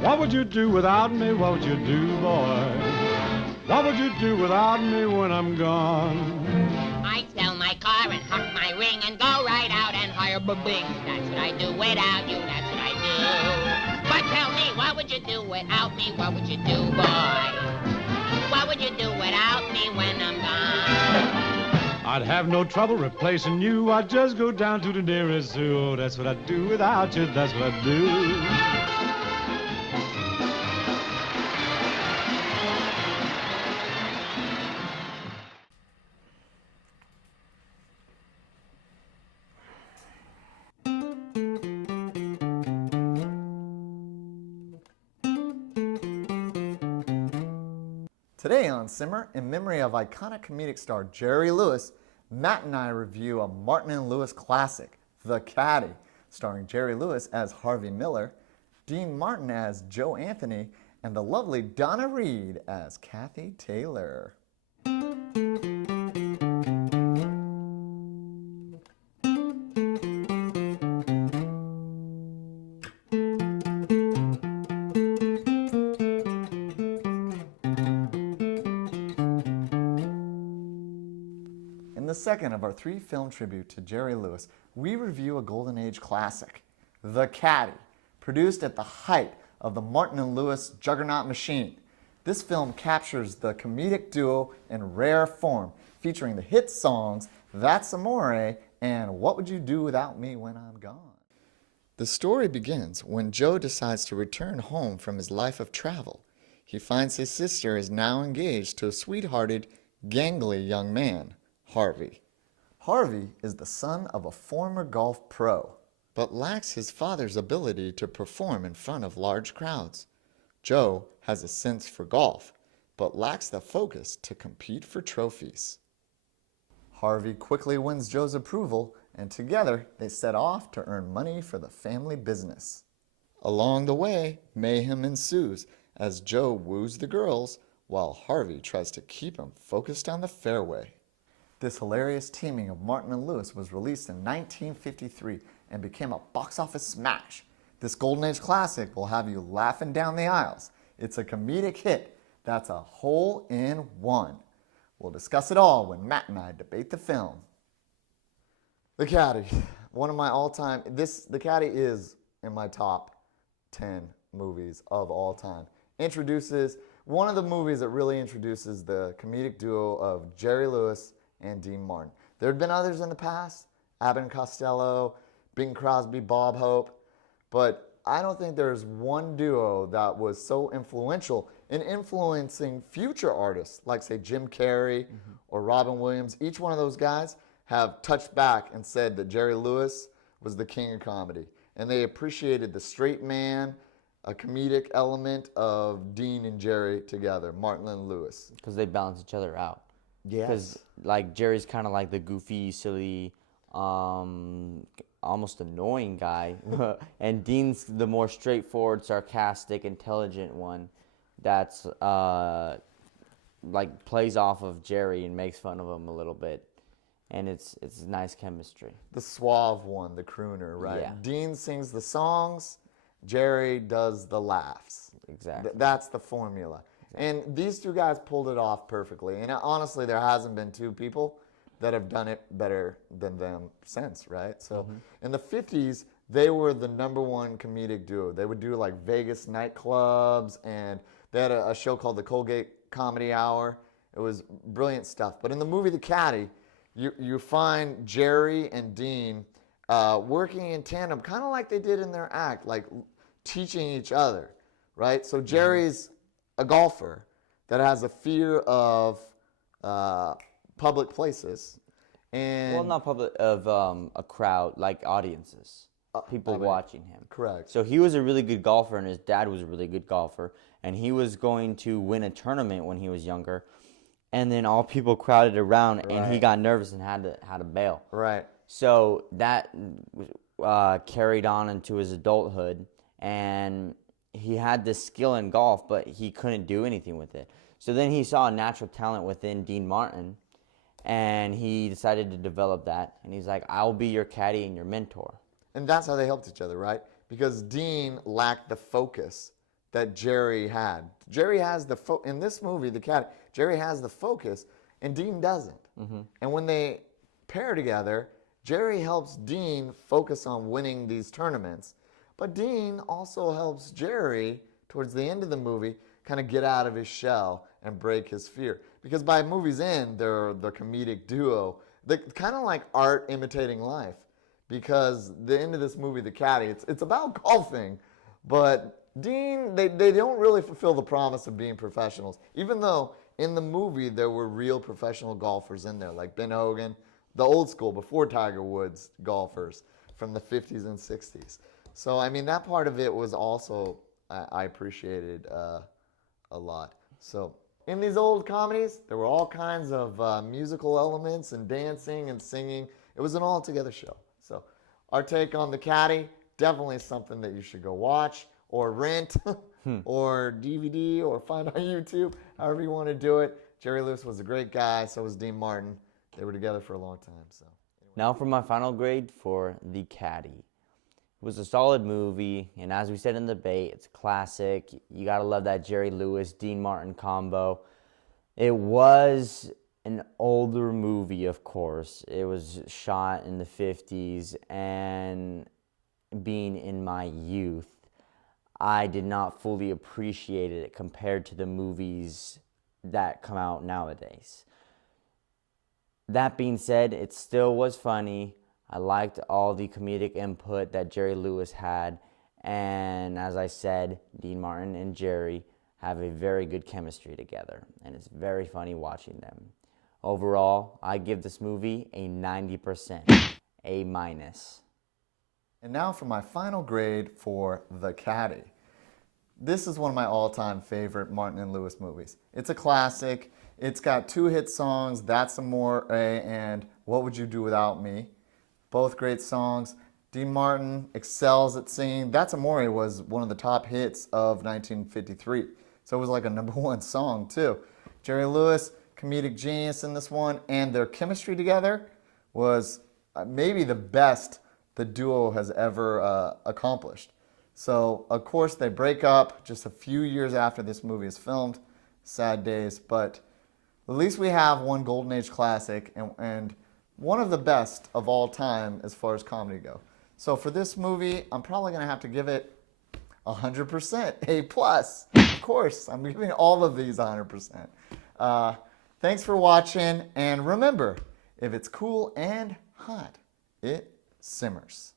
What would you do without me? What would you do, boy? What would you do without me when I'm gone? I'd sell my car and huck my ring and go right out and hire ba-bing. That's what I do without you, that's what I do. But tell me, what would you do without me? What would you do, boy? What would you do without me when I'm gone? I'd have no trouble replacing you. I'd just go down to the nearest zoo. Oh, that's what I'd do without you, that's what I'd do. Today on SIMR, in memory of iconic comedic star Jerry Lewis, Matt and I review a Martin & Lewis classic, The Caddy, starring Jerry Lewis as Harvey Miller, Dean Martin as Joe Anthony, and the lovely Donna Reed as Kathy Taylor. In the second of our 3-film tribute to Jerry Lewis, we review a Golden Age classic, The Caddy, produced at the height of the Martin & Lewis juggernaut machine. This film captures the comedic duo in rare form, featuring the hit songs That's Amore and What Would You Do Without Me When I'm Gone. The story begins when Joe decides to return home from his life of travel. He finds his sister is now engaged to a sweethearted, gangly young man, Harvey. Harvey is the son of a former golf pro, but lacks his father's ability to perform in front of large crowds. Joe has a sense for golf, but lacks the focus to compete for trophies. Harvey quickly wins Joe's approval, and together they set off to earn money for the family business. Along the way, mayhem ensues as Joe woos the girls while Harvey tries to keep him focused on the fairway. This hilarious teaming of Martin & Lewis was released in 1953 and became a box office smash. This Golden Age classic will have you laughing down the aisles. It's a comedic hit that's a hole in one. We'll discuss it all when Matt and I debate the film. The Caddy, one of my all-time, The Caddy is in my top 10 movies of all time. One of the movies that really introduces the comedic duo of Jerry Lewis and Dean Martin. There had been others in the past, Abbott and Costello, Bing Crosby, Bob Hope, but I don't think there's one duo that was so influential in influencing future artists, like say Jim Carrey or Robin Williams. Each one of those guys have touched back and said that Jerry Lewis was the king of comedy. And they appreciated the straight man, a comedic element of Dean and Jerry together, Martin and Lewis. Because they balance each other out. Yes. Because like Jerry's kind of like the goofy, silly, almost annoying guy, and Dean's the more straightforward, sarcastic, intelligent one. That's like plays off of Jerry and makes fun of him a little bit, and it's nice chemistry. The suave one, the crooner, right? Yeah. Dean sings the songs, Jerry does the laughs. Exactly. That's the formula. And these two guys pulled it off perfectly. And honestly, there hasn't been two people that have done it better than them since, right? So in the 50s, they were the #1 comedic duo. They would do like Vegas nightclubs, and they had a show called the Colgate Comedy Hour. It was brilliant stuff. But in the movie The Caddy, you find Jerry and Dean working in tandem, kind of like they did in their act, like teaching each other, right? So Jerry's a golfer that has a fear of public places, and Well, not public, of a crowd, like audiences, people watching him. Correct. So he was a really good golfer, and his dad was a really good golfer, and he was going to win a tournament when he was younger, and then all people crowded around, and he got nervous and had to bail. Right. So that carried on into his adulthood, and he had this skill in golf, but he couldn't do anything with it. So then he saw a natural talent within Dean Martin, and he decided to develop that. And he's like, I'll be your caddy and your mentor. And that's how they helped each other, right? Because Dean lacked the focus that Jerry had. Jerry has in this movie, The Caddy, Jerry has the focus, and Dean doesn't. And when they pair together, Jerry helps Dean focus on winning these tournaments, but Dean also helps Jerry, towards the end of the movie, kind of get out of his shell and break his fear. Because by movie's end, they're the comedic duo. They're kind of like art imitating life. Because the end of this movie, The Caddy, it's about golfing, but Dean, they don't really fulfill the promise of being professionals. Even though in the movie there were real professional golfers in there, like Ben Hogan, the old school, before Tiger Woods golfers from the 50s and 60s. So, I mean, that part of it was also, I appreciated a lot. So, in these old comedies, there were all kinds of musical elements and dancing and singing. It was an all-together show. So, our take on The Caddy, definitely something that you should go watch or rent or DVD or find on YouTube, however you want to do it. Jerry Lewis was a great guy, so was Dean Martin. They were together for a long time. So, anyway. Now for my final grade for The Caddy. It was a solid movie, and as we said in the debate, it's a classic. You gotta love that Jerry Lewis, Dean Martin combo. It was an older movie, of course. It was shot in the 50s, and being in my youth, I did not fully appreciate it compared to the movies that come out nowadays. That being said, it still was funny. I liked all the comedic input that Jerry Lewis had, and as I said, Dean Martin and Jerry have a very good chemistry together, and it's very funny watching them. Overall, I give this movie a 90%, A-. And now for my final grade for The Caddy. This is one of my all-time favorite Martin and Lewis movies. It's a classic. It's got 2 hit songs, That's Amore and What Would You Do Without Me? Both great songs. Dean Martin excels at singing. That's Amore was one of the top hits of 1953. So it was like a #1 song too. Jerry Lewis, comedic genius in this one, and their chemistry together was maybe the best the duo has ever accomplished. So, of course, they break up just a few years after this movie is filmed. Sad days, but at least we have one Golden Age classic and one of the best of all time as far as comedy go. So for this movie, I'm probably going to have to give it 100%, A+. Of course, I'm giving all of these 100%. Thanks for watching, and remember, if it's cool and hot, it simmers.